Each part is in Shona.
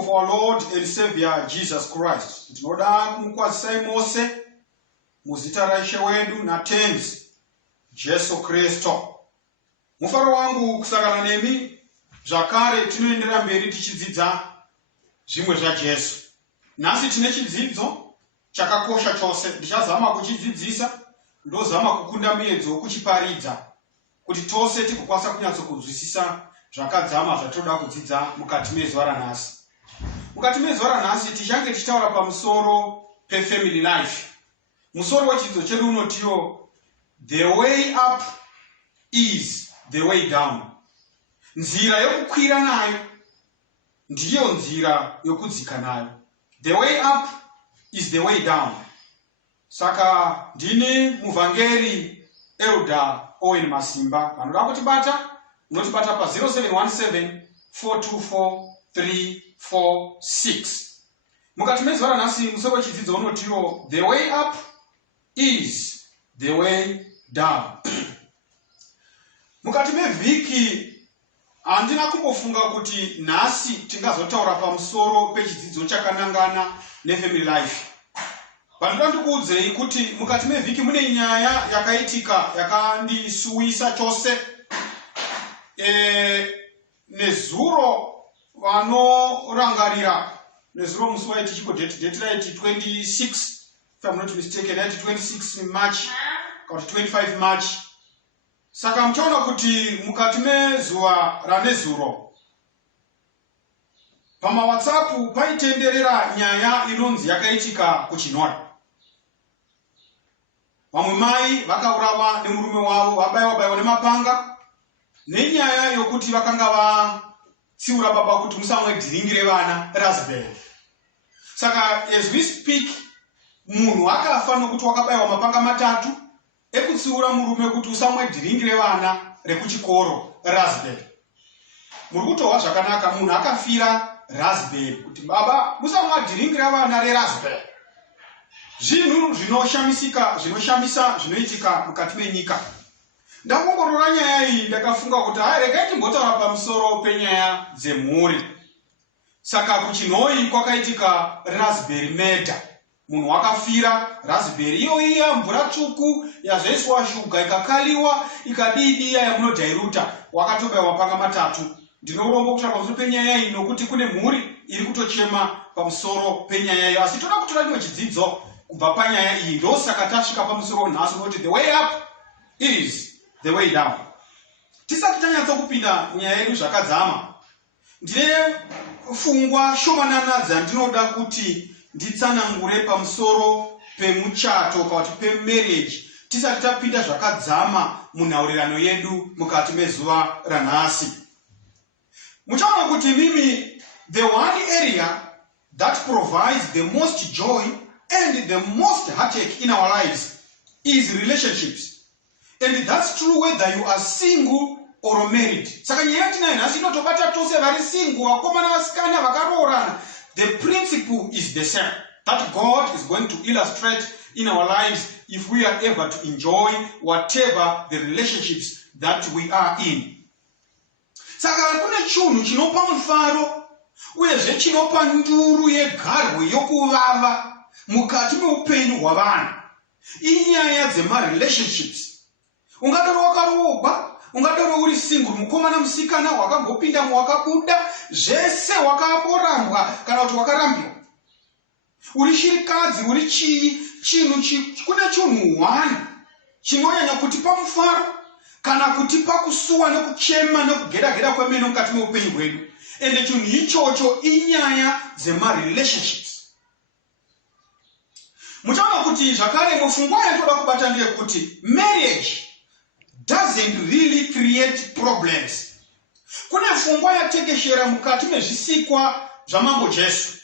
of our Lord and Savior Jesus Christ. Tinoda mukwazisai mose muzita ra Ishe wedu na tenzi Jesu Kristo. Mufaro wangu kusangana nemi zvakare tinoendera mberi tichidzidza zvimwe zvaJesu. Nasi tine chidzidzo chakakosha chose. Ndichazama kuchidzidzisa, ndozama kukunda miedzo kuchiparidza kuti tose tikukwanisa kunyatsokunzwisisa zvakadzama zvatoda kudzidza mukati mezuva ranhasi. Mukati mezuva ranhasi tichange tichitaura pamusoro pefamily life. Musoro wechidzidzo chedu unotiwo the way up is the way down. Nzira yokukwira nayo ndiyo nzira yokudzika nayo. The way up is the way down. Saka ndini muvhangeri Elder Owen Masimba. Vanoda kutibata unotibata pa 0717 424 346. Mukati mezuva ranhasi musoro wechidzidzo unotiwo the way up is the way down. Mukati mevhiki handina kumbofunga kuti nhasi tingazotaura pamusoro pechidzidzo chakanangana nefamily life. Vandoda ndikuudzei kuti mukati mevhiki mune nyaya yakaitika yakandisuwisa chose. Nezuro vanorangarira nezuro musi waitichipo date right 26, if I'm not mistaken, 26 March or 25 March. Saka mchaona kuti mukati mezuva ranezuro pama WhatsApp paitenderera nyaya inonzi yakaitika kuChinora. Vamwe mai vakaurawa nemurume wavo, vabayiwa nemapanga nenyaya yokuti vakanga vatsiura baba kuti musamwe dhiringi revana Raspberry. Saka as we speak munhu akafa nokuti wakabayiwa mapanga 3 ekutsiura murume kuti usamwe dhiringi revana rekuchikoro Raspberry. Muri kutohwa zvakanaka, munhu akafira Raspberry kuti baba musamwa dhiringi revana reRaspberry. Zvinhu zvinoshamisika, zvinoshamisa zvinoitika mukati menyika. Ndakongorora nyaya iyi ndakafunga kuti regai timbotaura pamusoro penyaya dzemhuri. Saka kuChinhoi kwakaitika Raspberry murder. Munhu wakafira Raspberry iya mvura tsvuku yazoiswa shuga ikakaliwa ikadidi iya yamunodhairuta, wakatobayiwa mapanga 3. Ndinorombo kutaura pamusoro penyaya iyi nokuti kune mhuri iri kutochema pamusoro penyaya iyo. Asi toda kutora chimwe chidzidzo kubva panyaya iyi, ndosaka tasvika pamusoro nhasi kuti the way up is the way down. Tisati tanyatsa kupinda nyaya yedu zvakadzama, ndine fungwa shomanana dzandinoda kuti nditsanangure pamusoro pemuchato kana kuti pemarriage tisati tapinda zvakadzama munhaurirano yedu mukati mezuva ranhasi. Muchaona kuti mimi the one area that provides the most joy and the most heartache in our lives is relationships. And that's true whether you are single or married. Saka nyaya tinayo nhasi inotobata tose vari single, vakomana vasikana vakaroorana. The principle is the same, that God is going to illustrate in our lives if we are able to enjoy whatever the relationships that we are in. Saka kune chinhu chinopa mufaro uyezve chinopa nduru yegarwe yokuvava mukati meupenyu hwavanhu inyaya dzemarelationships. Ungadaro wakaroorwa, ungadaro uri single, mukomana musikana wakangopinda mwakabuda, zvese wakamborambwa kana kuti wakarambiwa. Uri shirikadzi, uri chii, kune chinhu one chinonyanya kutipa mufaro kana kutipa kusuwa nekuchema nekugeda kwemene mukati meupenyu hwedu. Ende chinhu ichocho inyaya dzemarelationships. Muchaona kuti zvakare mufungwa yatoda kubata ndeyekuti marriage doesn't really create problems. Kune fungwa yatekeshera mukati mezvisikwa zvamambo Jesu,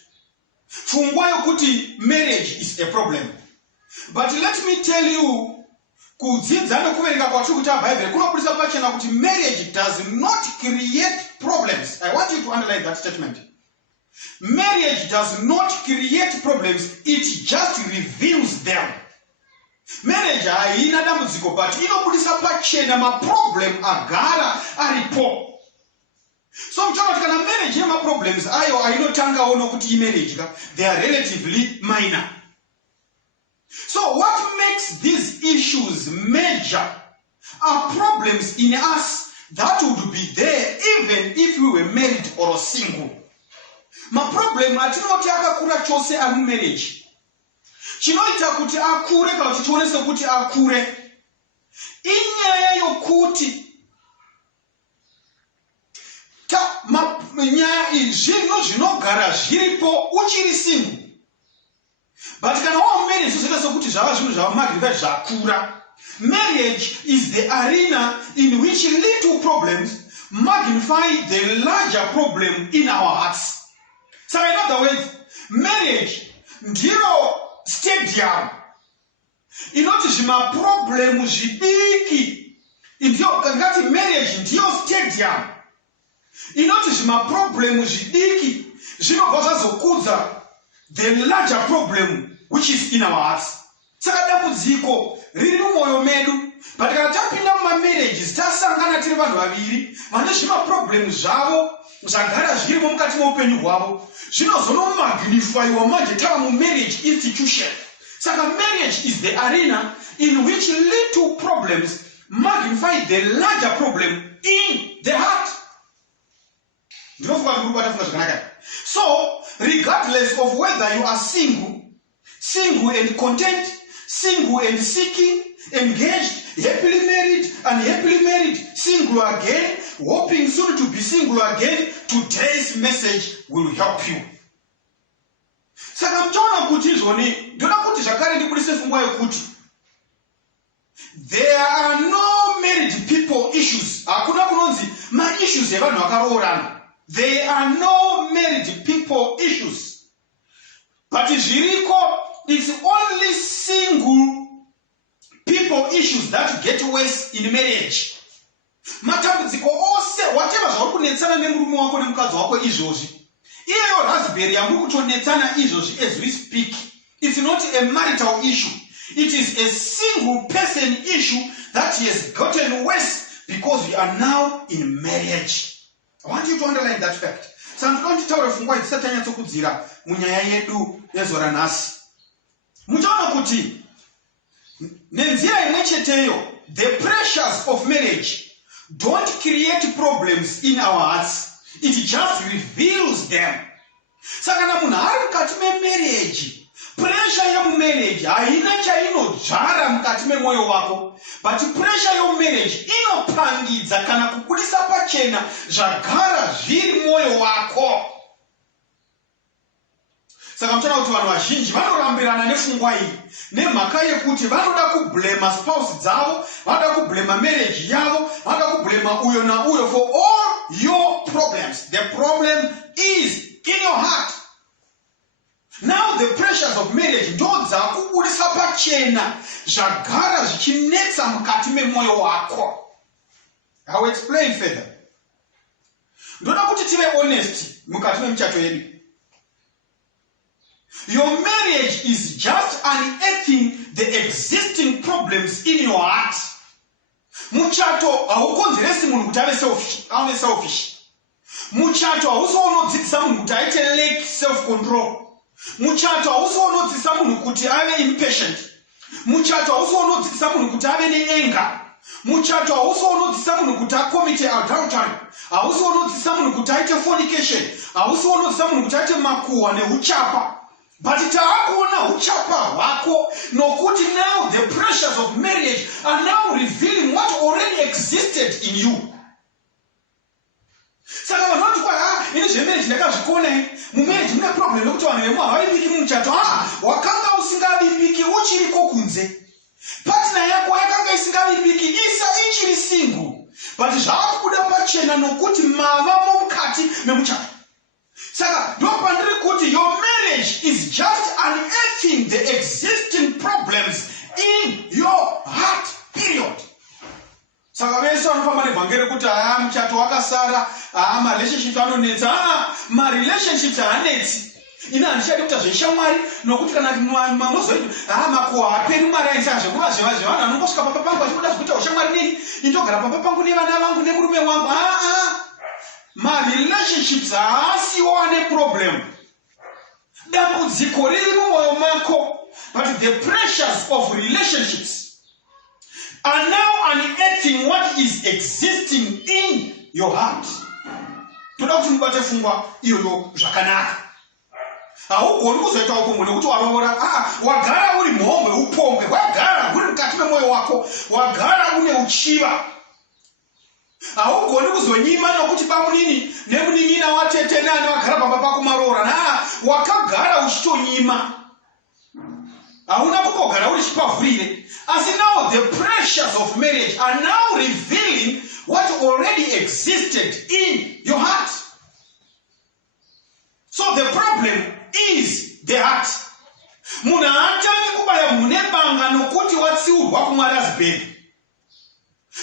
fungwa yokuti marriage is a problem. But let me tell you, kudzidza nekuverenga kwatiri kuita Bible kunobudisa pachena kuti marriage does not create problems. I want you to underline that statement. Marriage does not create problems, it just reveals them. Marriage haina dambudziko but inobudisa pachena maproblem agara aripo. So mchana kana marriage yema problems ayo ainotanga ono kuti marriage they are relatively minor. So what makes these issues major are problems in us that would be there even if we were married or single. Ma problem atinoti akakura chose ari marriage. Chinoita kuti akure kana kuti tionese kuti akure. Inyaya yokuti nyaya izvino zvinogara zviripo uchiri single. But kana wa marriage zvoita sokuti zvava zvinhu zvamagnify zvakura. Marriage is the arena in which little problems magnify the larger problem in our hearts. So in other words, marriage ndiro stadium inoti zvima problem zvidiki. Ndiyo ngati marriage ndiyo stadium inoti zvima problem zvidiki zvinobva zvazokudza the larger problem which is in our hearts. Saka dambudziko riri mumwoyo medu, but kana tapinda mumamarriages tasangana tiri vanhu vaviri vane zvima problem zvavo zvagara zvirimo mukati meupenyu hwavo zvinozonomagnifyiwa manje tava mumarriage institution. Saka marriage is the arena in which little problems magnify the larger problem in the heart. So, regardless of whether you are single and content, single and seeking, engaged, happily married, unhappily married, single again, hoping soon to be single again, today's message will help you. Saka mchona kuti izvoni, ndona kuti zvakare ndibudise pfungwa yokuti there are no married people issues. Hakuna kunonzi ma issues evanhu vakaroorana. There are no married people issues. But zviriko, it's only single people issues that get worse in marriage. Matambudziko ose whatever zvauri kunetsana nemurume wako nemukadzi wako izvozvi. Iyo raspberry yamuri kutonetsana izvozvi as we speak. It's not a marital issue. It is a single person issue that has gotten worse because we are now in marriage. I want you to underline that fact. So I'm going to tell you fungwa isatanya tsokudzira munyaya yedu yezora nhasi. Muchaona kuti nenzira imwe cheteyo the pressures of marriage don't create problems in our hearts. It just reveals them. Saka kana munhu ari mukati memarriage, pressure yemumarriage haina chainodzvara mukati memwoyo wako, but pressure yemumarriage inopangidza kana kubudisa pachena zvagara zviri mwoyo wako. Saka mutaona kuti vanhu vazhinji vanorambirana nepfungwa iyi nemhaka yekuti vanoda kublema spouse dzavo, vanoda kublema marriage yavo, vanoda kublema uyo nauyo for all your problems. The problem is in your heart. Now the pressures of marriage ndo dzakubudisa pachena zvagara zvichinetsa mukati memwoyo wako. I will explain further. Ndoda kuti tive honest mukati memuchato yedu. Your marriage is just unearthing the existing problems in your heart. Muchato haukonzeresi munhu kuti ave selfish. Muchato hausonodzidzisa munhu kuti aite lack self control. Muchato hausonodzidzisa munhu kuti ave impatient. Muchato hausonodzidzisa munhu kuti ave neanger. Muchato hausonodzidzisa munhu kuti akomite adultery. Hausonodzidzisa munhu kuti aite fornication. Hausonodzidzisa munhu kuti aite makuhwa neuchapa. But taakuona uchapa hwako nokuti now the pressures of marriage are now revealing what already existed in you. Saka vanhu vanoti kwa ini zvemarriage ndakazvikona mumarriage mune problem yekuti vanhu vemwe havavimbiki mumuchato. Wakanga usingavimbiki uchiriko kunze. Partner yako yakanga isingavimbiki ichiri single. But zvaakubuda pachena nokuti mavamo mukati memuchato. Saka ndo pandiri kuti your marriage is just unearthing the existing problems in your heart, period. Saka vese vanofamba nevhangeri kuti muchato wakasara, marelationships anonetsa. Marelationships haanetsi. Ina handishadi kuita zveshamwari nokuti kana mamozoiti makuhwa haperi maraini. Saka zvekuva zvevanhu vanongosvika pamba pangu vachikuda zvekuita ushamwari nini, indogara pamba pangu nevana vangu nemurume wangu. ma relationships haasiwane problem. Dambudziko riri mumwoyo mako, but the pressures of relationships are now unearthing what is existing in your heart. Toda kuti mubate fungwa iyoyo zvakanaka. Haugoni kuzoita upombwe nekuti warovora, wagara uri mhomwe upombwe, wagara uri mukati memwoyo wako, wagara une uchiva. Haugoni kuzonyima nokuti pamunini nemunin'ina watete nani wagara pamba pako maroora. Wakagara uchitonyima. Hauna kumbogara uri chipavhurire. As now the pressures of marriage are now revealing what already existed in your heart. So the problem is the heart. Munhu haatangi kubaya mune banga nokuti watsiurwa kumaRasberry.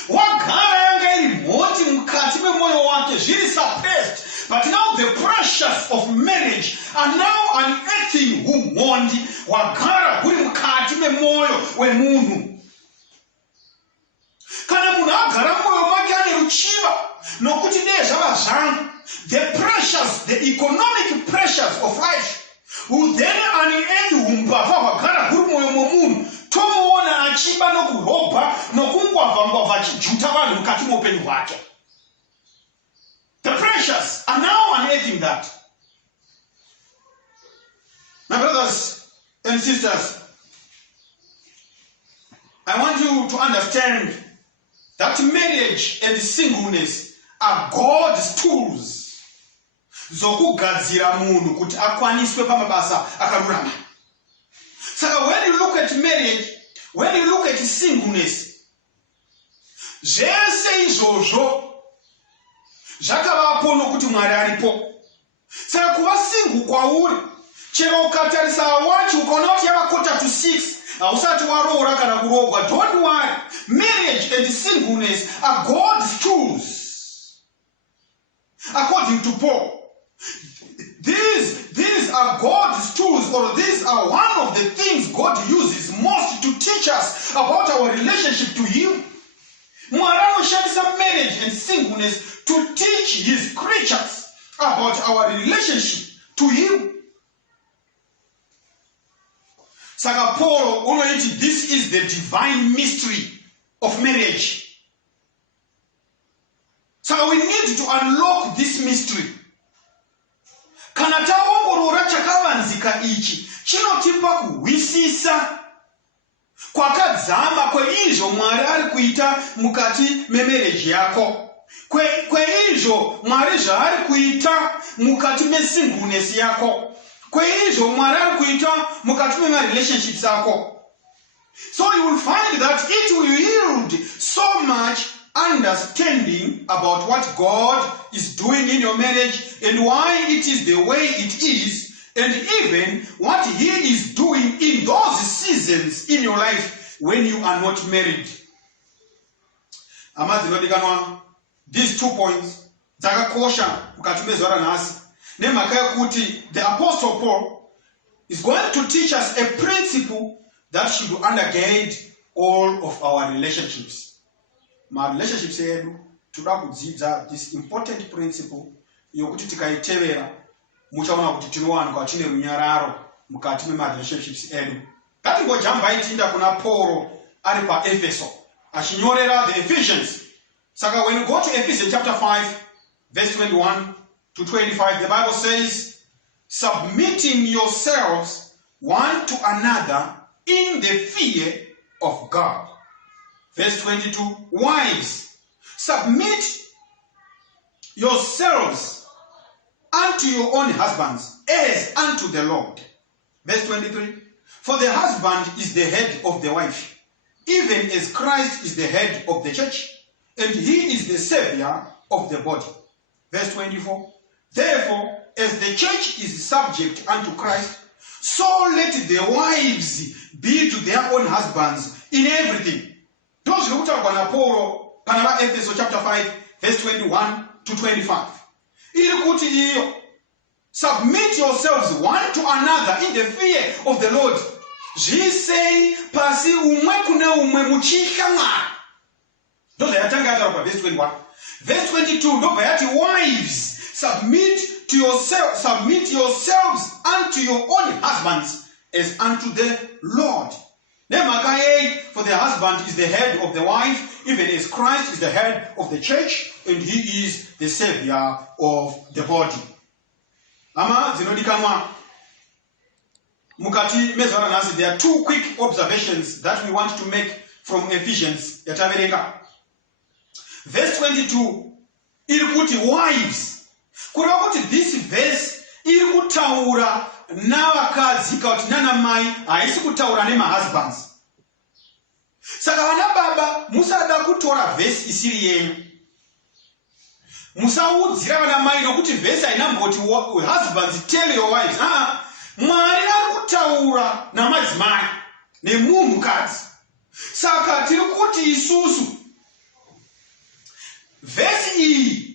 Wagara yanga iri mhoti mukati memwoyo wake zviri suppressed. But now the pressures of marriage are now unearthing umhondi wagara uri mukati memwoyo wemunhu. Kana munhu agara mumwoyo make ane ruchiva nokuti dei zvava zvangu, the pressures, the economic pressures of life will then unearth umbavha hwagara huri mumwoyo momunhu. Tomuona achiba nokurobha nokungwavha achijuta vanhu mukati muupenyu hwake. The pressures are now unearthing that. My brothers and sisters, I want you to understand that marriage and singleness are God's tools zokugadzira munhu kuti akwaniswe pamabasa akarurama. So when you look at marriage, when you look at singleness, zvese izvozvo zvakavapo nokuti Mwari aripo. Saka kuva single kwauri, chero ukatarisa wachi ukaona kuti yava 5:45, hausati waroora kana kurogwa. Don't worry. Marriage and singleness are God's tools. According to Paul, these are God's tools, or these are one of the things God uses most to teach us about our relationship to Him. Mwari anoshandisa marriage and singleness to teach His creatures about our relationship to Him. Saka Paul unoiti, this is the divine mystery of marriage. So we need to unlock this mystery. Kana taongorora chakavanzika ichi, chinotipa kuhwisisa kwakadzama kweizvo Mwari ari kuita mukati memarriage yako, kweizvo Mwari zvaari kuita mukati mesingleness yako, kweizvo Mwari ari kuita mukati memarelationships ako. So you will find that it will yield so much understanding about what God is doing in your marriage and why it is the way it is, and even what He is doing in those seasons in your life when you are not married. These 2 points dzakakosha mukati mezuva ranhasi nemhaka yekuti the Apostle Paul is going to teach us a principle that should undergird all of our relationships. My relationships edu toda kudzidza this important principle yokuti tikaitevera muchaona kuti tinowanikwa tine runyararo mukati memarelationships edu. Ngatingojamba itinda kuna Paul ari paEfeso achinyorera the Ephesians. Saka when you go to Ephesians chapter 5 verse 21 to 25, the Bible says, submitting yourselves one to another in the fear of God. Verse 22, wives, submit yourselves unto your own husbands as unto the Lord. Verse 23, for the husband is the head of the wife, even as Christ is the head of the church, and He is the Savior of the body. Verse 24, therefore, as the church is subject unto Christ, so let the wives be to their own husbands in everything. Those who talk about Paul, Panama Ephesians chapter 5, verse 21 to 25. Submit yourselves one to another in the fear of the Lord. Say, pasi umwe kune umwe muchika Mwari. Those are verse 21. Verse 22, wives, submit yourselves unto your own husbands as unto the Lord. For the husband is the head of the wife, even as Christ is the head of the church, and he is the savior of the body. Ama zinodikanwa mukati mezora nasi. There are two quick observations that we want to make from Ephesians yataverenga. Verse 22, irikuti wives. Kureva kuti this verse irikutaura navakadzi kuti nana mai, haisi kutaura nema husbands. Saka vana baba musada kutora verse isiri yenyu. Musaudzira vana mai nokuti verse ainamboti husbands tell your wives. Mwari arikutaura namadzimai nemunhukadzi. Saka tiri kuti isusu verse E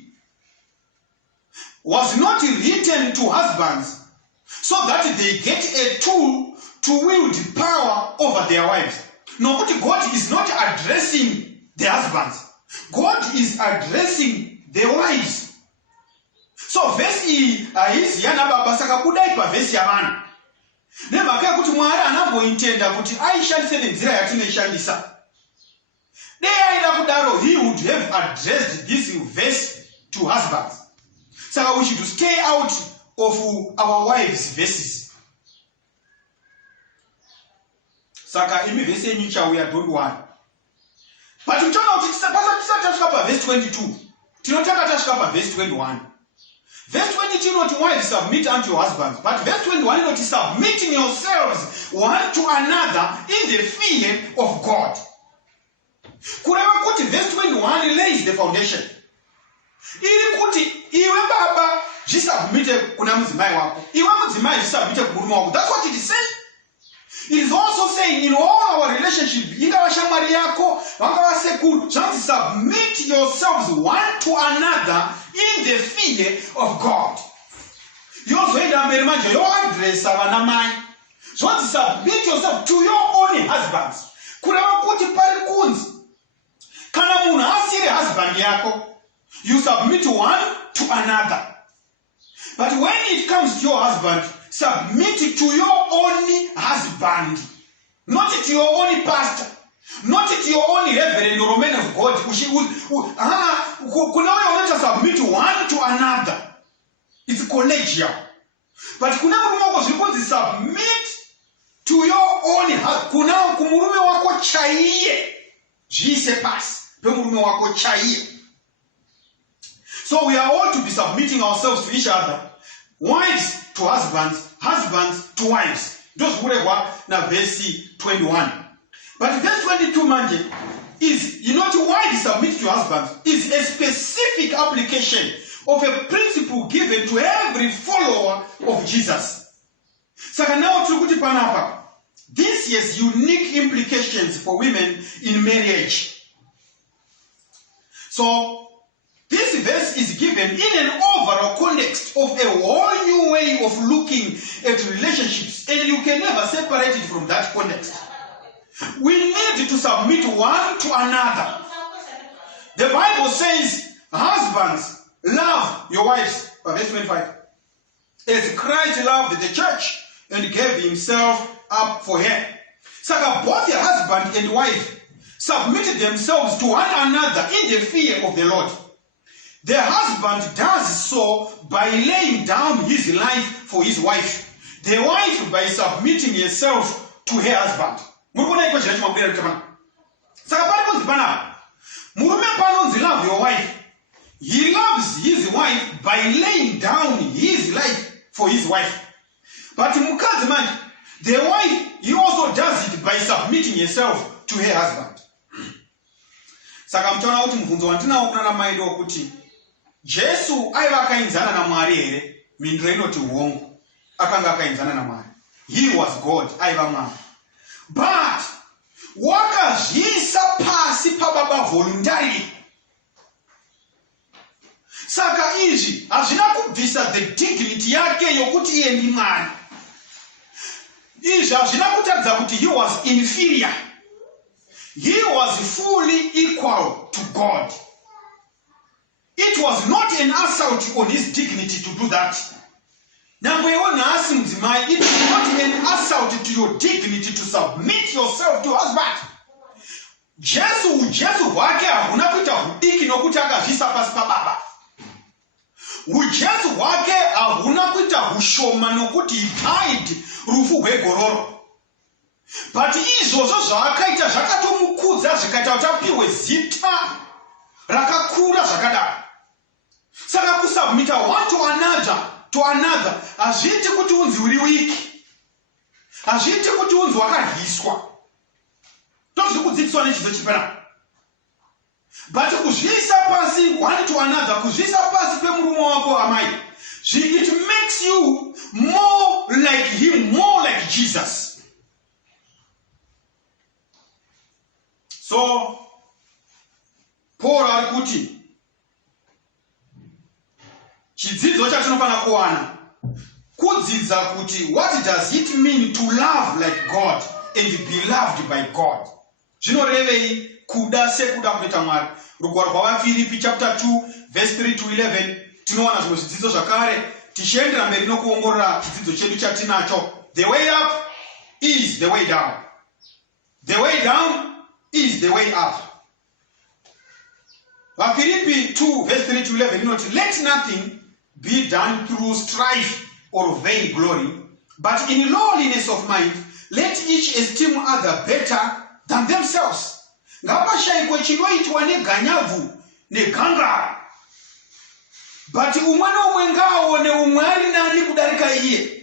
was not written to husbands so that they get a tool to wield power over their wives. No, God is not addressing the husbands. God is addressing the wives. So verse E is yana baba saka kudai pa verse ya vana. Nemaka kuti Mwari anambointenda kuti aishandise nenzira yatinoshandisa. He would have addressed this verse to husbands. So we should stay out of our wives' verses. Saka imi verse nicha we are don't want. But we turn out it's verse 22. Tinotaka tashkapa verse 21. Verse 22 not wives submit unto your husbands, but verse 21 not submitting yourselves one to another in the fear of God. Kureva kuti verse 21 lays the foundation. Iri kuti iwe baba jisubmite kuna mzimai wako. Iwe mzimai jisubmite kurumu wako. That's what it is saying. It is also saying in all our relationship, ingawa shamari yako, wangawa sekuru, just submit yourselves one to another in the fear of God. Yozoida mberimanje, your address avanamai. Just submit yourself to your own husbands. Kureva kuti pari kunzi. Kana munhu asiri husband yako, you submit one to another. But when it comes to your husband, submit it to your only husband, not to your only pastor, not to your only reverend or man of God. Submit one to another. It's collegial. But submit to your only husband. So we are all to be submitting ourselves to each other. Wives to husbands, husbands to wives. Those who are now verse 21. But verse 22 manje is, to wives submit to husbands is a specific application of a principle given to every follower of Jesus. So now panapa. This has unique implications for women in marriage. So, this verse is given in an overall context of a whole new way of looking at relationships, and you can never separate it from that context. We need to submit one to another. The Bible says, husbands, love your wives, verse 25, as Christ loved the church and gave himself up for her. So both the husband and wife submitted themselves to one another in the fear of the Lord. The husband does so by laying down his life for his wife. The wife by submitting herself to her husband. Love your wife. He loves his wife by laying down his life for his wife. But the wife, he also does it by submitting herself to her husband. Saka mtaona kuti mvunzo wandinawo kunana mind okuti Jesu aiva akainzana na Mwari here, mindro inoti uongo. Akanga akainzana na Mwari. He was God, aiva Mwari. But wakazviisa pasi pababa voluntarily. Saka izvi hazvina kubvisa the dignity yake yokuti iye ndi Mwari. Izvi hazvina kutaridza kuti he was inferior. He was fully equal to God. It was not an assault on his dignity to do that. It was not an assault to your dignity to submit yourself to husband. Jesu wake hakuna kuita hudiki nokuti akazvisa pasi pababa. Jesu wake hakuna kuita hushoma nokuti he died rufu rwegororo. But izvozvo zvaakaita zvakatomukudza zvikaita kuti apiwe zita rakakura zvakadaro. Saka kusubmita one to another hazviiti kuti unzi uri wiki, hazviiti kuti unzi wakarwiswa. Ndozviri kudzidziswa nechidzo chipera. But kuzviisa pasi one to another, kuzviisa pasi pemurume wako amai, it makes you more like him, more like Jesus. So Paul arikuti chidzidzo chatinofana kuwana kudzidza kuti what does it mean to love like God and be loved by God. Zvinorevei kuda sekuda kuita Mwari. Rugwaro rwavaFilipi chapter 2 verse 3 to 11 tinowana zvimwe zvidzidzo zvakare tichiendera mberi nokuongorora chidzidzo chedu chatinacho. The way up is the way down. The way down is the way up. VaFilipi 2 verse 3 to 11 inoti, let nothing be done through strife or vain glory, but in lowliness of mind let each esteem other better than themselves. Ngapashayikwe chinoitwa neganyavu negangara, but umwe nomwe ngaaone umwe ari nani kudarika iye.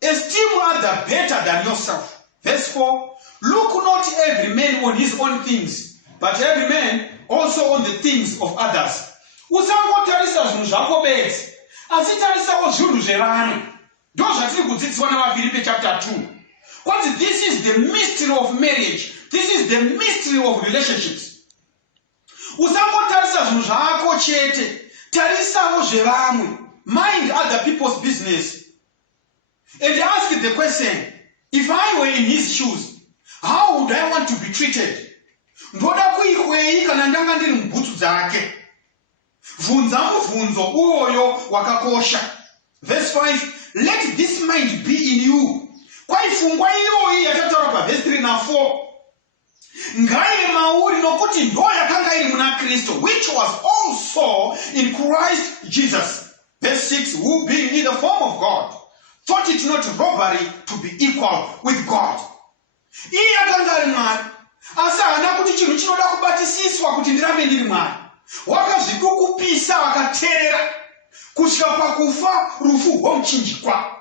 Esteem other better than yourself. Verse 4, look not every man on his own things, but every man also on the things of others. Usangotarisa zvinhu zvako bedzi, asi tarisawo zvinhu zvevamwe. Ndo zvatiri kudzidziswa navaFilipi chapter 2. Because this is the mystery of marriage. This is the mystery of relationships. Usangotarisa zvinhu zvako chete, tarisawo zvevamwe. Mind other people's business. And ask the question, if I were in his shoes, how would I want to be treated? Ndoda kuikwei kana ndanga ndiri mubhutsu dzake. Vunza mubvunzo uyoyo wakakosha. Verse 5, let this mind be in you. Kwaifungwa iyoyi yatataura paverse 3 na 4. Ngaive mauri nokuti ndo yakanga iri muna Kristo, which was also in Christ Jesus. Verse 6, who being in the form of God, thought it not robbery to be equal with God. Iye akanga ari Mwari, asi haana kuti chinhu chinoda kubatisiswa kuti ndirambe ndiri Mwari. Wakazvikukupisa akateerera kusvika pakufa rufu rwomuchinjikwa.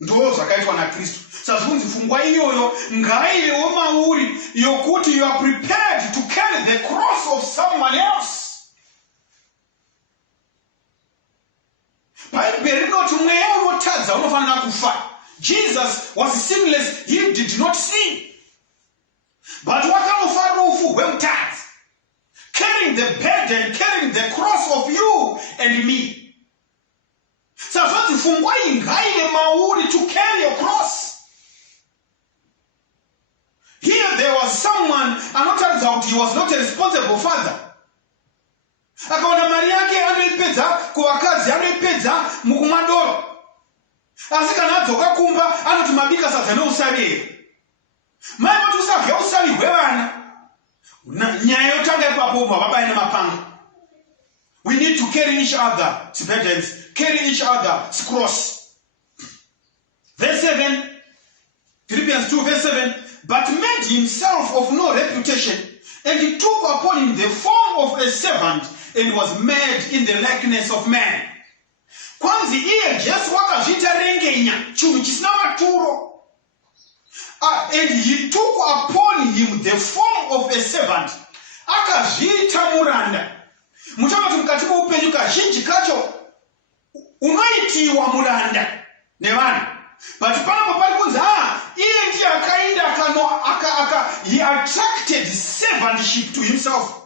Ndo zvakaitwa naKristu. Sazvunzi pfungwa iyoyo ngaivewo mauri yokuti you are prepared to carry the cross of someone else. Bhaibheri rinoti mweya unotadza unofanira kufa. Jesus was sinless, he did not sin. But wakanofa rufu rwemutadzi, carrying the burden, carrying the cross of you and me. Sazvonzi pfungwa iyi ngaive mauri to carry your cross. Here there was someone anotaridza kuti he was not a responsible father. Akaona mari yake anoipedza kuvakadzi, anoipedza mukumwa doro. Asi kana adzoka kumba anoti mabika sadza neusavi here. Mai vati usadya usavi hwevana. Nyaya yotanga ipapo mababa ine mapanga. We need to carry each other's burdens, carry each other's cross. Verse 7, Philippians 2 verse 7, but made himself of no reputation, and he took upon him the form of a servant, and was made in the likeness of man. Kwanzi iye Jesu wakazviita rengenya, chinhu chisina maturo. And he took upon him the form of a servant. Akazviita muranda. Muchamati mukati muupenyu kazhinji kacho unoitiwa muranda nevanhu. But panapo pari kunzi iye ndiye akaenda he attracted servantship to himself.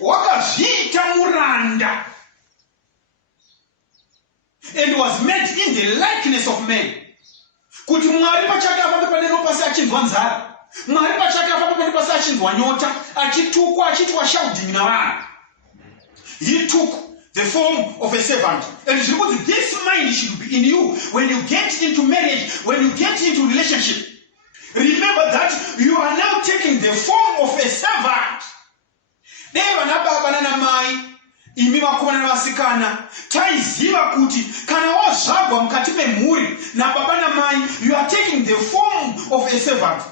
Wakazviita muranda. And was made in the likeness of men. Kuti Mwari pachake apapo padeno pasi achinzwa nzara. Mwari pachake apapo pasa achinzwa nyota, achitukwa, achitwa shouting navanhu. He took the form of a servant. And this mind should be in you when you get into marriage, when you get into relationship. Remember that you are now taking the form of a servant. Deva na baba na mai, imi vakomana na vasikana, taiziva kuti kana wazvagwa mukati memhuri na baba na mai, you are taking the form of a servant.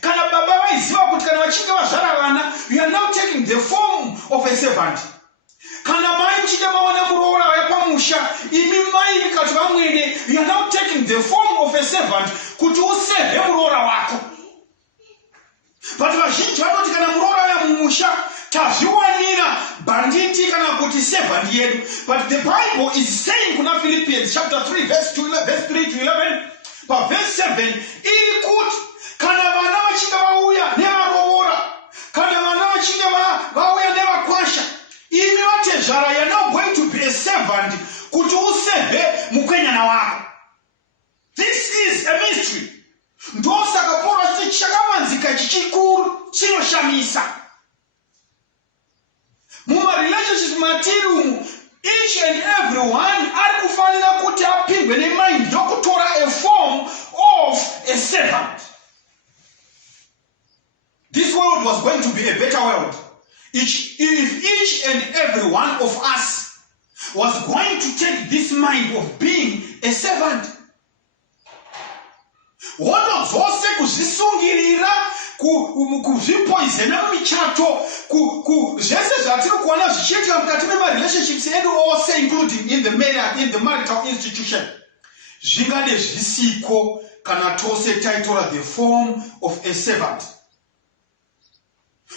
Kana baba vaiziva kuti kana vachinge vazvara vana, you are now taking the form of a servant. Kana mai mchinge mawana muroora wapamusha, imi mai vikati vamwene, you are now taking the form of a servant kuti useve muroora wako. But vazhinji vanoti kana muroora yamumusha tazviwanira banditi kana kuti servant yedu. But the Bible is saying kuna Philippians chapter 3 verse 3 to 11, but verse 7 iri kuti kana vana vachinge vauya nevaroora, kana vana vachinge vauya nevakwasha, imi vatezvara, you are now going to be a servant kuti useve mukwenyana wako. This is a mystery. Ndosaka Paul achiti chakavanzika chichikuru chinoshamisa. Muma relationships matiri each and every one ari kufanira kuti apindwe nemind yokutora a form of a servant. This world was going to be a better world if each and every one of us was going to take this mind of being a servant. Hondo dzose kuzvisungirira, kuzvipoizena mumichato, zvese zvatiri kuona zvichiitika mukati memarelationships edu ose, including in the marital institution, zvingade zvisiko kana tose taitora the form of a servant.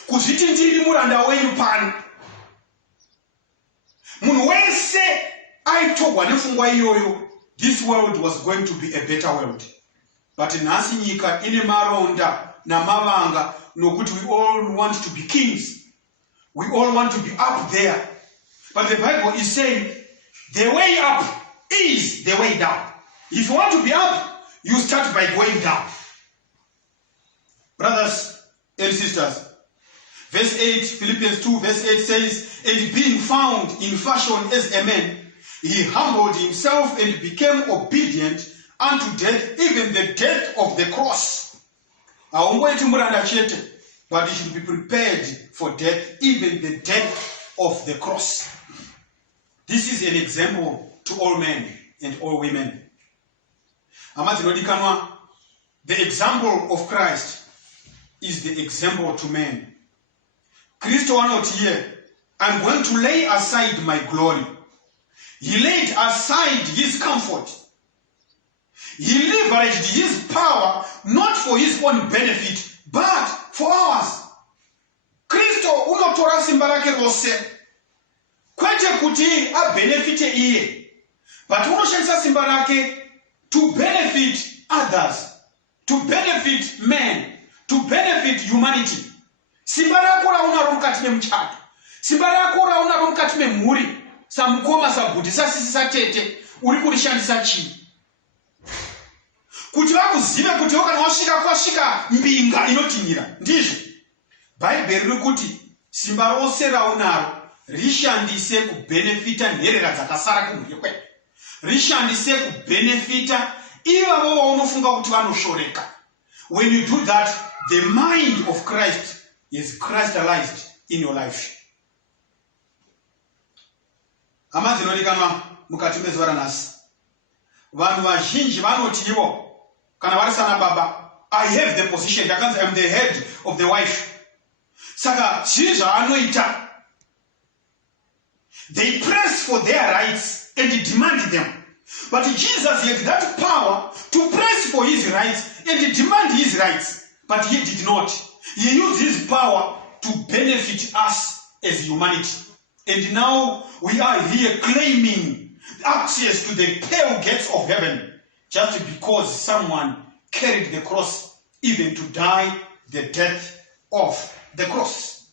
Kuzviti ndiri muranda wenyu pano, munhu wese aitogwa nepfungwa iyoyo, this world was going to be a better world. But nhasi nyika ine maronda namavanga nokuti we all want to be kings. We all want to be up there. But the Bible is saying the way up is the way down. If you want to be up, you start by going down. Brothers and sisters, verse 8, Philippians 2 verse 8 says, and being found in fashion as a man, he humbled himself and became obedient unto death, even the death of the cross. But he should be prepared for death, even the death of the cross. This is an example to all men and all women. The example of Christ is the example to men. Christ not here, I'm going to lay aside my glory. He laid aside his comfort. He leveraged his power not for his own benefit, but for ours. Kristo unotora simba rake rose kwete kuti abenefite iye, but unoshandisa simba rake to benefit others, to benefit men, to benefit humanity. Simba rako raunaro mukati memuchato, simba rako raunaro mukati memhuri, samukoma sabhuti sasisi satete, uri kurishandisa chii? Kuti vakuzive kuti kana wasvika kwasvika mbinga inotinhira. Ndizvo Bhaibheri riri kuti simba rose raunaro rishandise kubenefita nherera dzakasara kumhuri kwedu, rishandise kubenefita ivavo vaunofunga kuti vanoshoreka. When you do that, the mind of Christ is crystallized in your life. Hama dzinodikanwa mukati mezuva ranhasi, vanhu vazhinji vanoti ivo kana varisana baba, I have the position, I'm the head of the wife. Saka zviri zvaanoita, they press for their rights and demand them. But Jesus had that power to press for his rights and demand his rights, but he did not. He used his power to benefit us as humanity. And now we are here claiming access to the pearl gates of heaven just because someone carried the cross, even to die the death of the cross.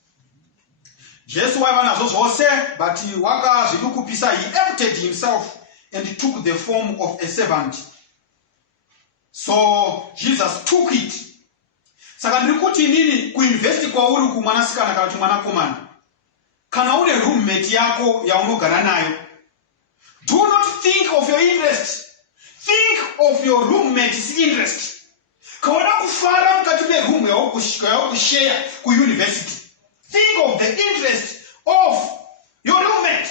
Jesus but he emptied himself and took the form of a servant. So Jesus took it. Saka ndikuti nini kuinvesti kwa uri kumwanasikana kana kuti mwanakomana. Kana une roommate yako ya unogara nayo. Do not think of your interest. Think of your roommate's interest. Kaona kufara mkati me room ya kushare ku university. Think of the interest of your roommate.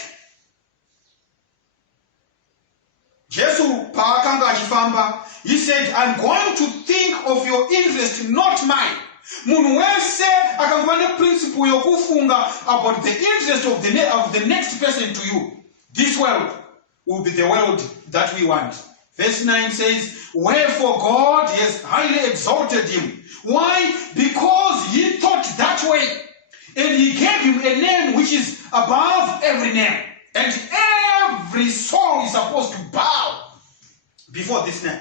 Jesu paakanga achifamba, he said, I'm going to think of your interest, not mine. Munhu wese akanguva neprinciple yokufunga about the interest of the next person to you. This world will be the world that we want. Verse 9 says, wherefore God has highly exalted him. Why? Because he thought that way. And he gave him a name which is above every name. And every soul is supposed to bow before this name.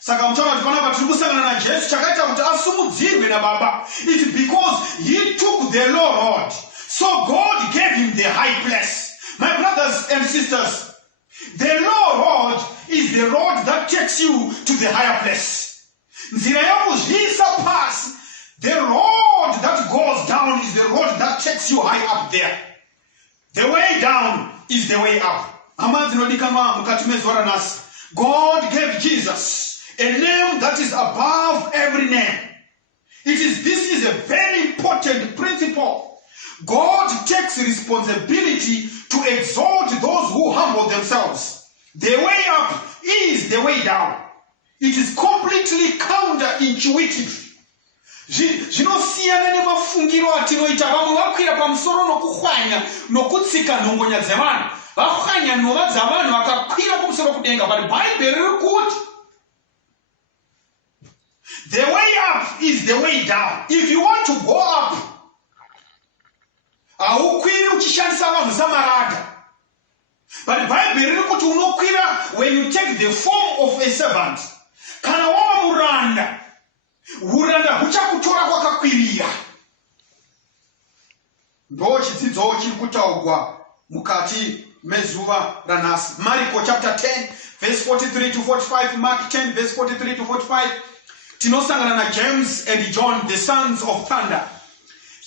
Saka mchana tupanapa tulikusangana na Jesu chakaita kuti asumudzirwe na Baba. It's because he took the low road. So God gave him the high place. My brothers and sisters, the low road is the road that takes you to the higher place. Nzira yokuzvisa pasi. The road that goes down is the road that takes you high up there. The way down is the way up. God gave Jesus a name that is above every name. This is a very important principle. God takes responsibility to exalt those who humble themselves. The way up is the way down. It is completely counterintuitive. Zvinosiyana nemafungiro atinoita. Vamwe vakwira pamusoro nokuhwanya nokutsika nhongonya dzevanhu. Vahwanya nhova dzavanhu vakakwira pamusoro kudenga. But Bible riri kuti the way up is the way down. If you want to go up, haukwiri uchishandisa vanhu samarada. But Bible riri kuti unokwira when you take the form of a servant. Kana wava muranda, uranda huchakutora kwakakwirira. Ndo chidzidzo chiri kutaurwa mukati mezuva ranhasi. Marko chapter 10 verse 43 to 45, Mark 10 verse 43 to 45. Tinosangana na James and John, the sons of thunder.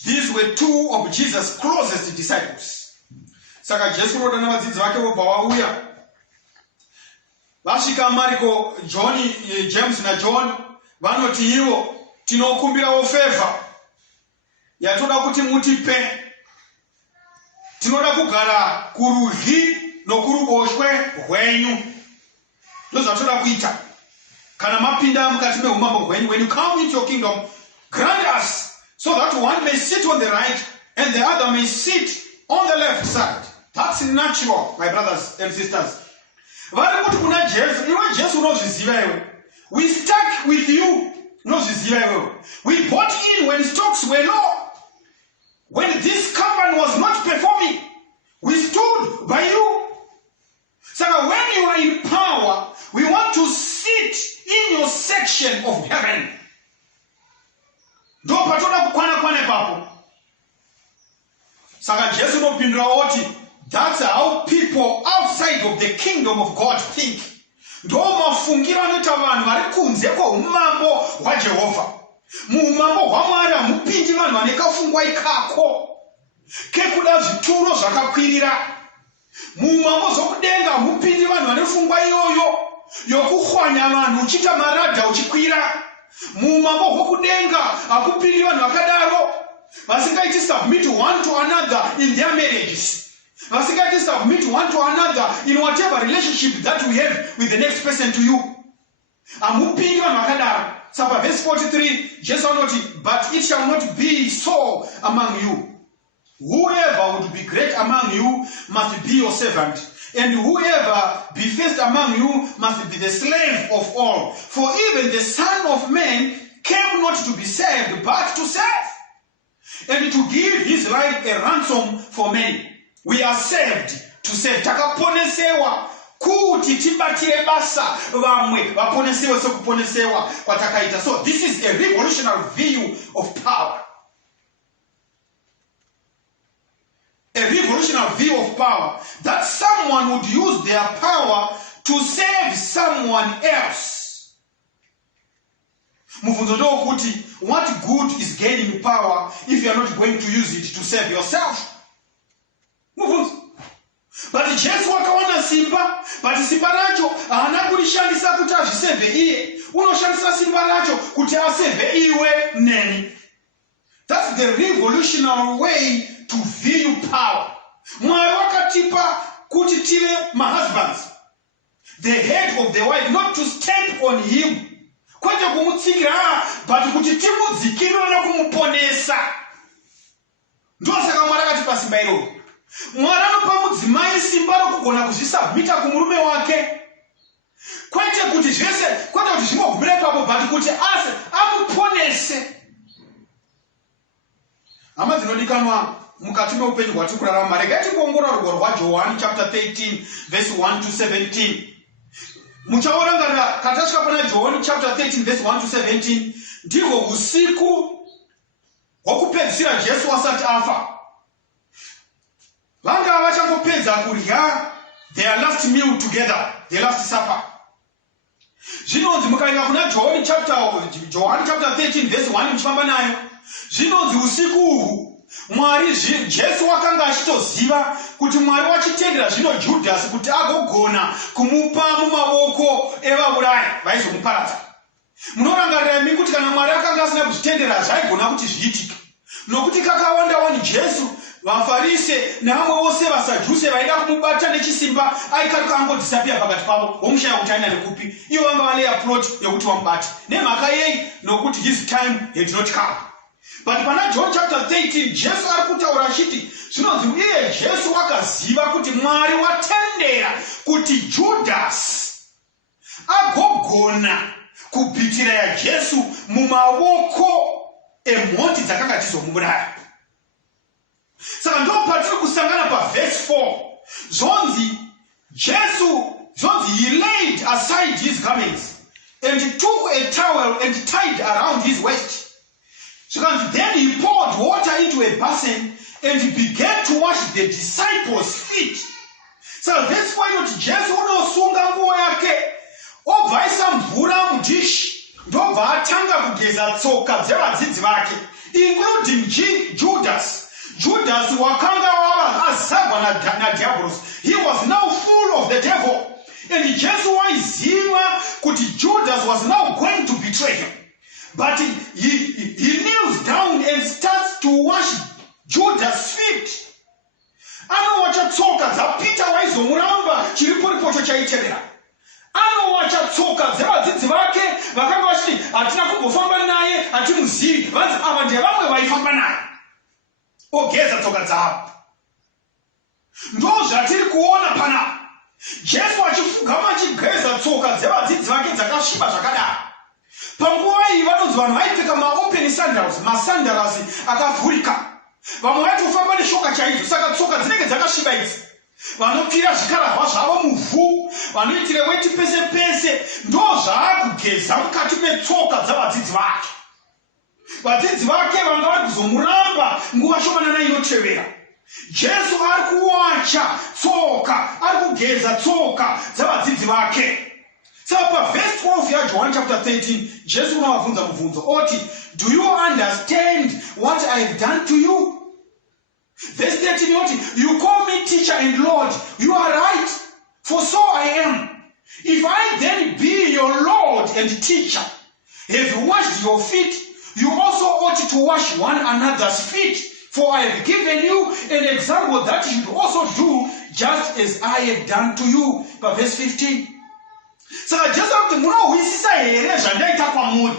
These were two of Jesus' closest disciples. Saka Jesu roda na vadzidzi vake vobva vauya. Vasvika Marko, James na John vanoti ivo tinokumbirawo favor yatoda kuti mutipe. Tinoda kugara kurudyi nokuruboshwe hwenyu. Ndozvatoda kuita. Kana mapinda mukati meumambo hwenyu, when you come into your kingdom, grant us so that one may sit on the right and the other may sit on the left side. That's natural, my brothers and sisters. Vari kuti kuna Jesu, iwe Jesu unozviziva iwe. We stuck with you. Unozviziva iwe. We bought in when stocks were low. When this company was not performing, we stood by you. So when you are in power, we want to sit in your section of heaven. Ndo patoda kukwana kwane papo. Saka Jesu nopindura oti, that's how people outside of the kingdom of God think. Ndo mafungira anoita vanhu vari kunze kweumambo hwaJehovha. Muumambo hwaMwari hamupindi vanhu vane kafungwa ikako kekuda zvituro zvakakwirira. Muumambo zvokudenga hamupindi vanhu vane pfungwa iyoyo yokuhwanya vanhu uchiita maradha uchikwira. Muumambo hwokudenga hakupindi vanhu vakadaro vasingaiti submit one to another in their marriages. Vasingaiti submit one to another in whatever relationship that we have with the next person to you. Hamupindi vanhu vakadaro. So verse 43, Jesus noted, but it shall not be so among you. Whoever would be great among you must be your servant, and whoever be first among you must be the slave of all. For even the Son of Man came not to be saved, but to serve, and to give his life a ransom for many. We are saved to save. Takaponesewa kuti tibatire basa vamwe vaponesewe sokuponesewa kwatakaita. So this is a revolutionary view of power. A revolutionary view of power, that someone would use their power to save someone else. Mubvunzo ndokuti, what good is gaining power if you are not going to use it to save yourself? Mubvunzo. But Jesu wakawana simba, but simba racho haana kurishandisa kuti azvisevhe iye, unoshandisa simba racho kuti asevhe iwe neni. That's the revolutionary way to view power. Mwari wakatipa kuti tive mahusbands, the head of the wife, not to stamp on him, kwete kumutsikira, but kuti timudzikirira na kumuponesa. Ndosaka Mwari akatipa simba iro. Mwari anopa mudzimai simba rokugona kuzvisubmita kumurume wake, kwete kuti zvese, kwete kuti zvingogumira ipapo, but kuti ase amuponese. Hama dzinodikanwa mukati meupenyu hwatiri kurarama, regai timbongorora rugwaro rwaJohani chapter 13 verse 1 to 17. Muchaorangarira katasvika pana John chapter 13 verse 1 to 17, ndihwo usiku hwokupedzisira Jesu asati afa. Vanga vachangopedza kurya their last meal together, their last supper. Zvinonzi mukaenda kuna John chapter 13 verse 1 muchifamba nayo, zvinonzi usiku uhu Mwari Jesu wakanga achitoziva kuti Mwari wachitendera zvino Judhasi kuti agogona kumupa mumavoko evaurai vaizomuparadza. Munorangarira imi kuti kana Mwari akanga asina kuzvitendera zvaigona kuti zviitike, nokuti kakawanda wani Jesu, vaFarise nevamwe vose vaSadhusi vaida kumubata nechisimba aikatuka angodisapia pakati pavo, vomushaya kuti aina nekupi. Ivo vanga valeya plot yokuti vamubate. Nemhaka yei? Nokuti his time had not come. But pana John chapter 13, Jesu ari kutaura achiti, zvinonzi iye Jesu akaziva kuti Mwari watendera kuti Judhasi agogona kubvitira yaJesu mumavoko emhondi dzakanga dzizomuuraya. Saka ndo patiri kusangana paverse 4. Zvonzi Jesu, he laid aside his garments and took a towel and tied around his waist. Then he poured water into a basin and began to wash the disciples' feet. So that's why not Jesu unosunga nguo yake, obvaisa mvura mudhishi, ndobva atanga kugeza tsoka dzevadzidzi vake, including Judas. Judas wakanga azagwa na he was now full of the devil. And Jesu waiziva kuti Judas was now going to betray him. But he kneels down and starts to wash Judas' feet. Anowacha tsoka dzaPita waizomuramba chiriporipocho chaitevera. Anowacha tsoka dzevadzidzi vake vakanga vachiti hatina kumbofamba naye, hatimuzivi, vanzi ava ndevamwe vaifamba naye. Ogeza tsoka dzavo. Ndo zvatiri kuona pana Jesu achifugama achigeza tsoka dzevadzidzi vake dzakasviba zvakadaro. Panguva iyi vanonzi vanhu vaipfeka maopen sandals, masandals akavhurika. Vamwe vaitofamba neshoka chaizvo, saka tsoka dzinenge dzakasviba idzi. Vanopfira zvikarahwa zvavo muvhu, vanoitire weti pese pese, ndo zvaakugeza mukati metsoka dzavadzidzi vake. Vadzidzi vake vanga vari kuzomuramba nguva shomanana inotevera. Jesu ari kuwacha tsoka, ari kugeza tsoka dzavadzidzi vake. So verse 12 ya John chapter 13, Jesu unavabvunza mubvunzo oti, do you understand what I have done to you? Verse 13 yoti, you call me teacher and Lord. You are right, for so I am. If I then be your Lord and teacher, have washed your feet, you also ought to wash one another's feet. For I have given you an example that you should also do just as I have done to you. But verse 15. Saka Jesu akuti munohwisisa here zvandaita kwamuri.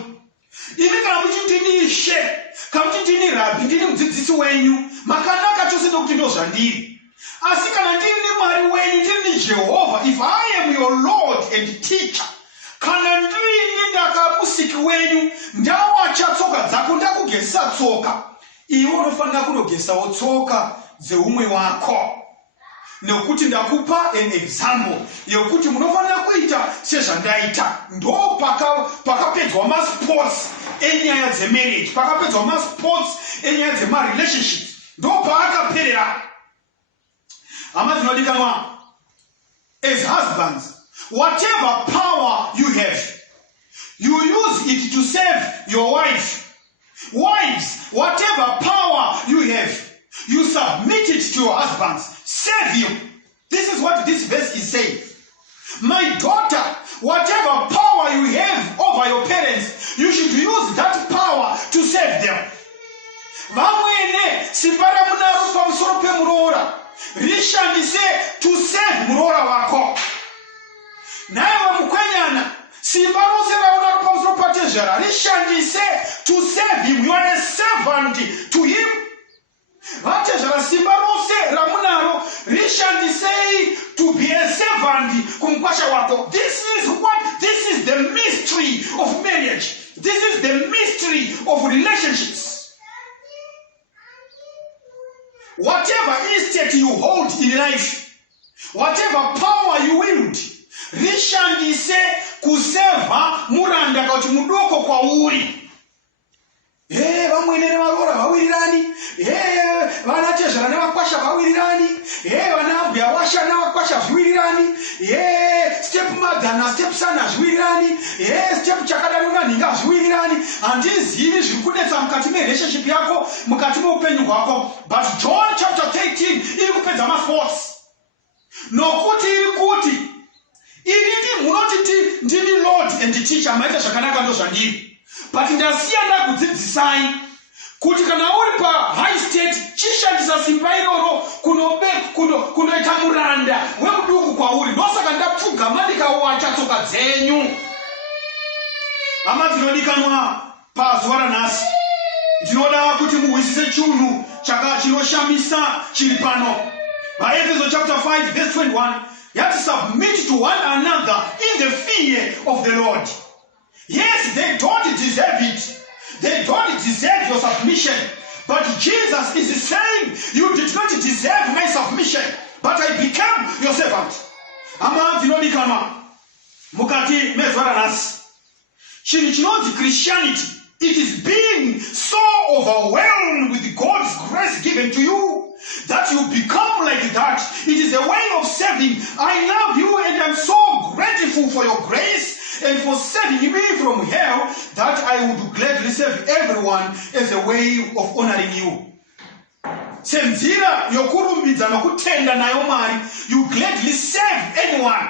Imi kana muchiti ndini She, kana muchiti ndini Rabhi, ndini mudzidzisi wenyu, makanaka chose ndokuti ndo zvandiri. Asi kana ndini Mwari wenyu, ndini Jehovah, if I am your Lord and teacher, kana ndini ndakamusiki wenyu, ndawacha tsoka dzako, ndakugezesa tsoka, iwe unofanira kunogesawo tsoka dzeumwe wako. Nekuti ndakupa an example yokuti munofanira kuita sezvandaita. Ndo pakapedzwa masports enyaya dzemarriage, pakapedzwa masports enyaya dzemarelationships, ndo paakaperera. Hama dzinodikanwa, as husbands, whatever power you have, You use it to save your wife. Wives, whatever power you have, you submit it to your husbands. Save you. This is what this verse is saying. My daughter, whatever power you have over your parents, you should use that power to save them. Vamwene sipara munaro pamusoro pemurora rishandise to save murora wako. Nawe mukwenyana simba rose raunaro pamusoro patezvara rishandise to save him. You are a servant to him. Vatezvara simba rose ramunaro rishandisei to be a servant kumkwasha wako. This is the mystery of marriage. This is the mystery of relationships. Whatever estate you hold in life, whatever power you wield, rishandise kuseva muranda kuti mudoko kwauri. Vamwene nevarora vawirirani. Vanachezvara nevakwasha vawirirani. Vanabhuya washa nevakwasha zviwirirani. Step mother na step son zviwirirani. Step chakadaro nanhinga zviwirirani. Handizivi zviri kunetsa mukati merelationship yako, mukati meupenyu hwako. But John chapter 13 iri kupedza mathoughts. Nokuti iri kuti irindi munotiti ndini Lord and teacher, maita zvakanaka ndozvandiri. But ndasiya ndakudzidzisai kuti kana uri pa high state chishandisa simba iroro kunoita muranda wemuduku kwauri. Ndosaka ndapfugama ndikawacha tsoka dzenyu. Hama dzinodikanwa pazuva ranhasi, ndinoda kuti muhwisise chinhu chinoshamisa chiri pano. Efeso chapter 5 verse 21, you have to submit to one another in the fear of the Lord. Yes, they don't deserve it. They don't deserve your submission. But Jesus is saying, you did not deserve my submission, but I became your servant. Ama dzinodikanwa mukati mezvara nhasi. Chinhu chinonzi Christianity, it is being so overwhelmed with God's grace given to you that you become like that. It is a way of saving. I love you and I'm so grateful for your grace and for saving me from hell, that I would gladly save everyone as a way of honoring you. Senzira yokurumbidza nokutenda nayo mari, you gladly save anyone.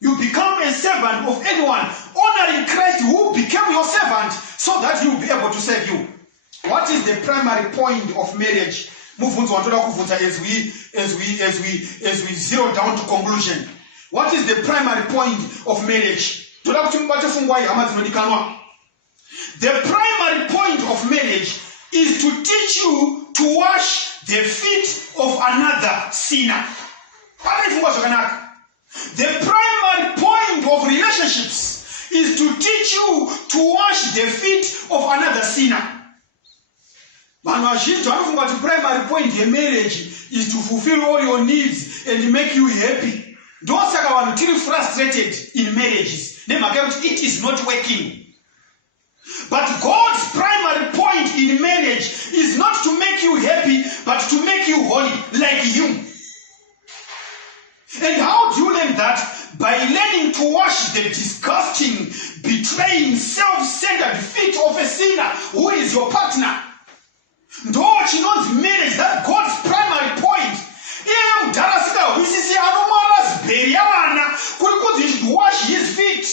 You become a servant of anyone, honoring Christ who became your servant so that he will be able to save you. What is the primary point of marriage? As we zero down to conclusion. What is the primary point of marriage? The primary point of marriage is to teach you to wash the feet of another sinner. The primary point of relationships is to teach you to wash the feet of another sinner. The primary point of marriage is to fulfill all your needs and make you happy. Don't say frustrated in marriages. It is not working. But God's primary point in marriage is not to make you happy, but to make you holy, like Him. And how do you learn that? By learning to wash the disgusting, betraying, self-centered feet of a sinner who is your partner. Though she knows marriage, that's God's primary point. You should wash his feet.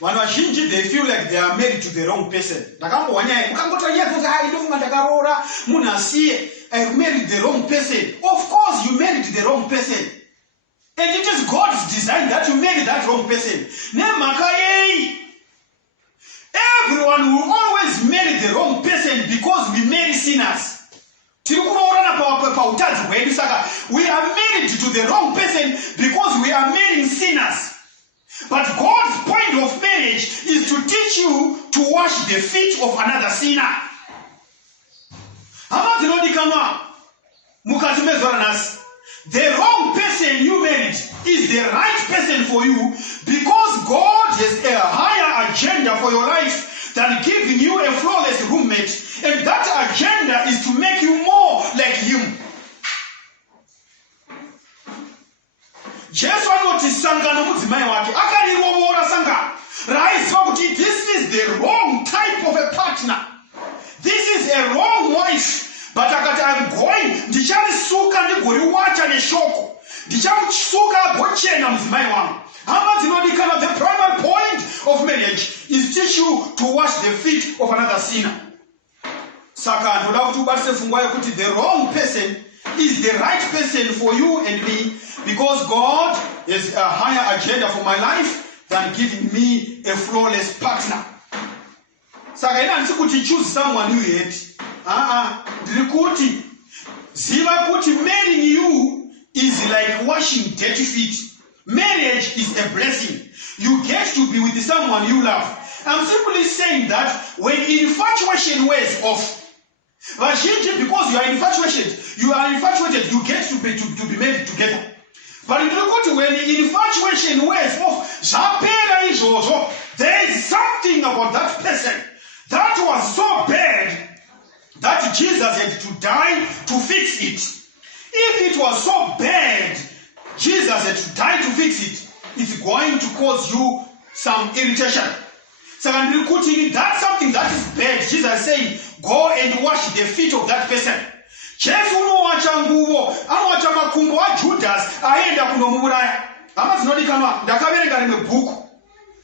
They feel like they are married to the wrong person. I married the wrong person. Of course you married the wrong person. And it is God's design that you marry that wrong person. Everyone will always marry the wrong person because we marry sinners. We are married to the wrong person because we are marrying sinners. But God's point of marriage is to teach you to wash the feet of another sinner. The wrong person you married is the right person for you because God has a higher agenda for your life than giving you a flawless roommate. And that agenda is to make you more like Him. Jesu anoti sangano mudzimai wake akarirovora sangano raiziva kuti this is the wrong type of a partner, this is a wrong wife, but akati I'm going ndicharisuka ndigoriwacha neshoko, ndichamusuka agochena mudzimai wangu. Hama dzinodikana, the primary point of marriage is teach you to wash the feet of another sinner. Saka ndoda kuti ubatise pfungwa yekuti the wrong person is the right person for you and me, because God has a higher agenda for my life than giving me a flawless partner. Saka ina handisi kuti choose someone you hate. Ndiri kuti ziva kuti marrying you is like washing dirty feet. Marriage is a blessing. You get to be with someone you love. I'm simply saying that when infatuation wears off, because you are infatuated, you get to be married together. But when infatuation wears off, there is something about that person that was so bad that Jesus had to die to fix it. If it was so bad, Jesus had to die to fix it, it's going to cause you some irritation. Secondly, that's something that is bad. Jesus is saying, go and wash the feet of that person. Jesu unowacha nguvo, anowacha makumbo a Judas aenda kunomuraya. Amazinodikanwa ndakaverenga rimwe book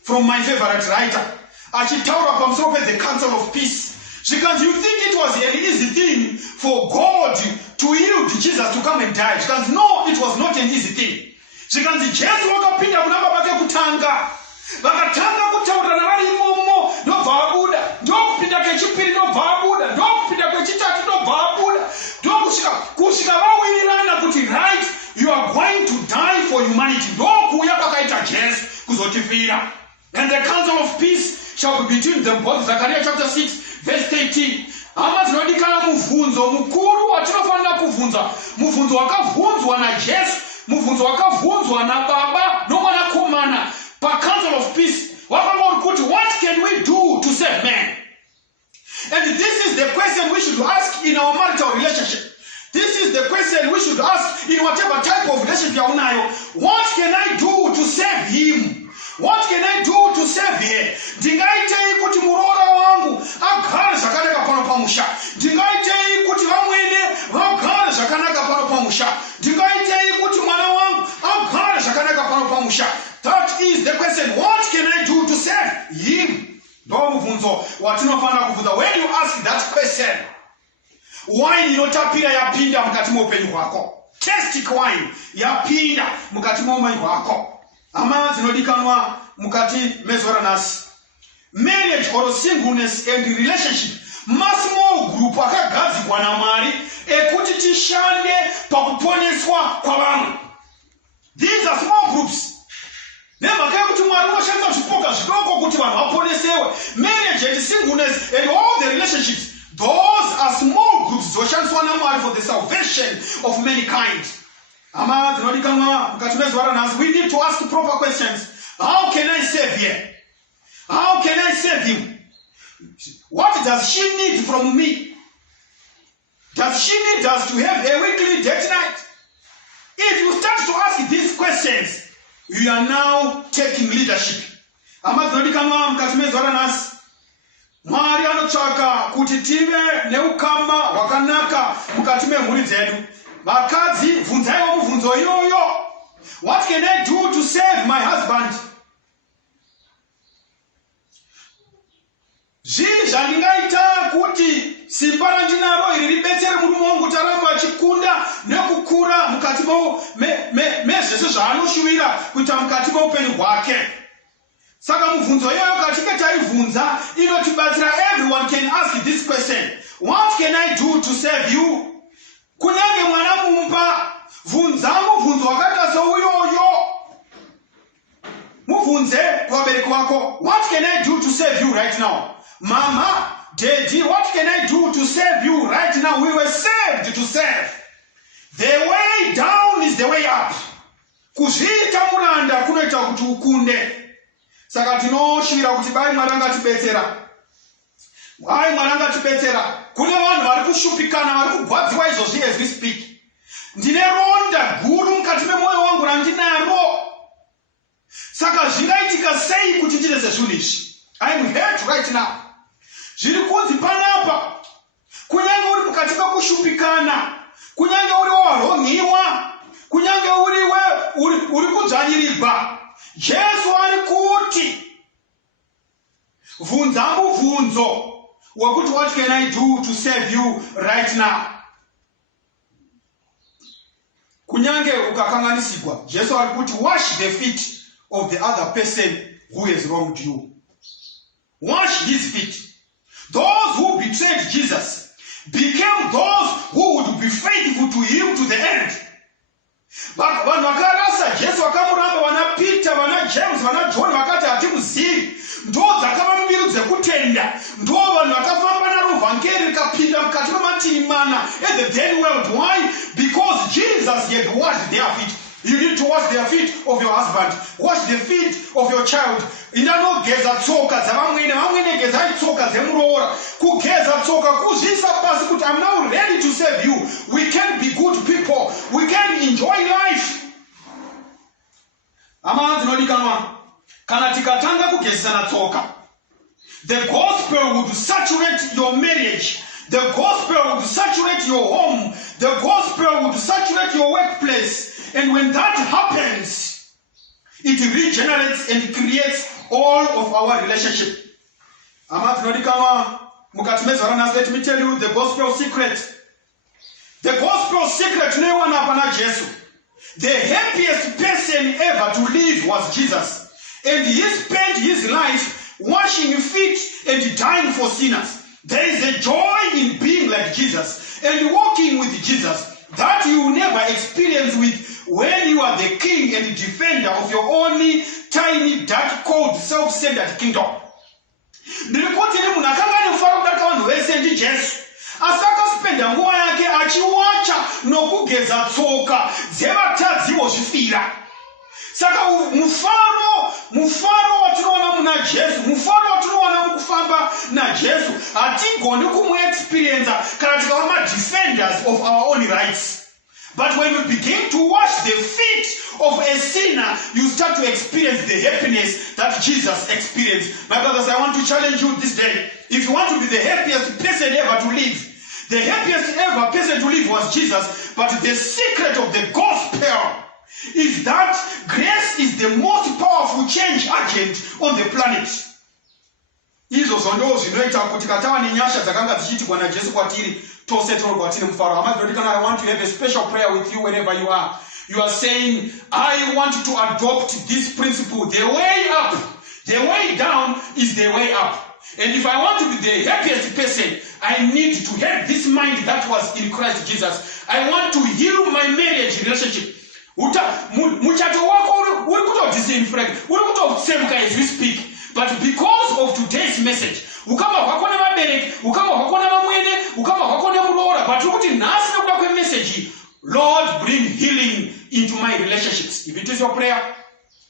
from my favorite writer, achitaura pamusoro pe the council of peace. Because you think it was an easy thing for God to yield Jesus to come and die. Because no, it was not an easy thing. Because Jesu wakapinda kuna baba yake kutanga. Vakatanga kutaurana vari imomo ndobva abuda. Ndokupinda kechipiri ndobva abuda. Ndokupinda kwechitatu ndobva abuda. Ndokusvika vawirirana kuti right, you are going to die for humanity. Ndokuuya kwakaita Jesu kuzotifira. And the council of peace shall be between them both. Zechariah chapter 6 verse 13. Hama dzinodikana mubvunzo mukuru watinofanira kubvunza, mubvunzo wakabvunzwa naJesu, mubvunzo wakabvunzwa nababa nomwanakomana pacouncil of peace, wakanga uri kuti what can we do to save man? And this is the question we should ask in our marital relationship. This is the question we should ask in whatever type of relationship you are unayo. What can I do to save him? What can I do to save her? Ndingaitei kuti murora wangu agare zvakanaka pano pamusha. Ndingaitei kuti vamwene vagare zvakanaka pano pamusha. Ndingaitei kuti mwana wangu agare zvakanaka pano pamusha. That is the question. What can I do to save him? Ndo mubvunzo watinofanira kubvunza. When you ask that question, wine inotapira yapinda mukati meupenyu hwako. Tastic wine yapinda mukati meupenyu hwako. Hama dzinodikanwa mukati mezora nhasi. Marriage or singleness and relationship masmall group akagadzirwa naMwari ekuti tishande pakuponeswa kwavamwe. These are small groups. Nemhaka yekuti Mwari unoshandisa zvipoka zvidoko kuti vanhu vaponesewe. Marriage and singleness and all the relationships, those are small groups dzoshandiswa naMwari for the salvation of mankind. Hama dzinodikanwa mukati mezora nhasi, we need to ask proper questions. How can I save here? How can I save him? What does she need from me? Does she need us to have a weekly date night? If you start to ask these questions, you are now taking leadership. Hama dzinodikanwa mukati mezora nhasi, Mwari anotsvaka kuti tive neukama hwakanaka mukati memhuri dzedu. Vakadzi, bvunzaiwo mubvunzo iyoyo. What can I do to save my husband? Zvii zvandingaita kuti simba randinaro iri ribetsere murume wangu kuti arambe achikunda nekukura mukati mezvese zvaanoshuvira kuita mukati meupenyu hwake. Saka mubvunzo iyoyo katinge taibvunza inotibatsira. Everyone can ask this question. What can I do to save you? Kunyange mwana mumba, bvunza mubvunzo wakata souyoyo. Mubvunze kuvabereki vako. What can I do to save you right now? Mama, Daddy, what can I do to save you right now? We were saved to serve. The way down is the way up. Kuzviita muranda kunoita kuti ukunde. Saka tinoshira kuti bai Mwari angatibetsera. Bai Mwari angatibetsera. Kune vanhu vari kushupikana, vari kugwadziwa izvozvi as we speak. Ndine ronda guru mukati memwoyo wangu randinaro. heart right now. Zviri kunzi panapa, kunyange uri mukati mekushupikana, kunyange uri warongiwa, kunyange uri kudzvanyirirwa, Jesu ari kuti bvunza mubvunzo wekuti what can I do to save you right now? Kunyange ukakanganisigwa, Jesu ari kuti wash the feet of the other person who has wronged you. Wash his feet. Those who betrayed Jesus became those who would be faithful to him to the end. But vanhu vakarasa Jesu vakamuramba, vana Peter, vana James, vana John vakati hatimuzivi, ndo dzakava mbiru dzekutenda, ndo vanhu vakafamba naro vhangeri rikapinda mukati memativi mana at the then world. Why? Because Jesus had washed their feet. You need to wash the feet of your husband, wash the feet of your child. Inanogeza tsoka dzavamwene, vamwene gezai tsoka dzemuroora. Kugeza tsoka kuzvisa pasi kuti I'm now ready to save you. We can be good people. We can enjoy life. Hama dzinodikanwa, kana tikatanga kugezesana tsoka, the gospel would saturate your marriage. The gospel would saturate your home. The gospel would saturate your workplace. And when that happens, it regenerates and creates all of our relationship. Let me tell you the gospel secret. The gospel secret, no one upon Jesus. The happiest person ever to live was Jesus. And he spent his life washing feet and dying for sinners. There is a joy in being like Jesus and walking with Jesus that you will never experience with when you are the king and defender of your only tiny, dark, cold, self-centered kingdom. Nilikuti ni munakanga ni mfaro kudaka wandu wese ndi Jesu. Asaka spenda nguwa yake achiwacha nokugeza tsoka dzevatadzi vozvifira. Saka mufaro watinoona muna Jesu, mufaro watinoona mukufamba na Jesu, hatigoni kumuexperience kana tikava defenders of our own rights. But when you begin to wash the feet of a sinner, you start to experience the happiness that Jesus experienced. My brothers, I want to challenge you this day. If you want to be the happiest person ever to live, the happiest ever person to live was Jesus. But the secret of the gospel is that grace is the most powerful change agent on the planet. Izo zondo zvinoita kuti katawa nenyasha dzakanga dzichiitirwa naJesu kwatiri tose kwatiri mufaro. I want to have a special prayer with you wherever you are. You are saying, I want to adopt this principle. The way up, the way down is the way up. And if I want to be the happiest person, I need to have this mind that was in Christ Jesus. I want to heal my marriage relationship. Muchato wako uri kutodzisinfrega, uri kutotsemuka as we speak. But because of today's message, ukama kwakona mabereki, ukama kwakona mamwene, ukama kwakona muroora, but ukuti nhasi nekuda kwemessage, Lord, bring healing into my relationships. If it is your prayer,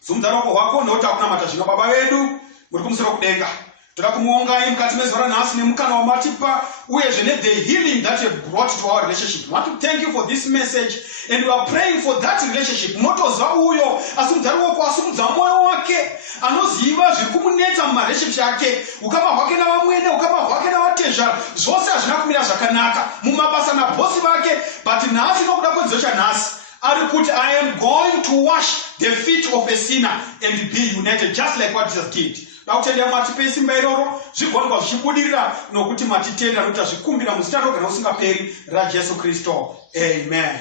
sumudza ruoko rwako nekuti hakuna matazvino. Baba vedu muri kumusoro kudenga, toda kumuongai mukati mezora nhasi nemukana wamatipa uyezve the healing that you have brought to our relationship. We want to thank you for this message, and we are praying for that relationship. Motoza uyo asumudza ruoko, asumudza mwoyo wake, anoziva zviri kumunetsa mumarelationships ake, ukama hwake navamwene, ukama hwake navatezha, zvose hazvina kumira zvakanaka mumabasa nabhosi vake. But nhasi nokuda kwedzidzo chanhasi ari kuti I am going to wash the feet of a sinner and be united just like what Jesus did. Dautendera mwatipe simba iroro zvigonwa zvichibudirira nokuti matitenda nokuti zvikumbira muzita roga usingaperi raJesu Kristo. Amen.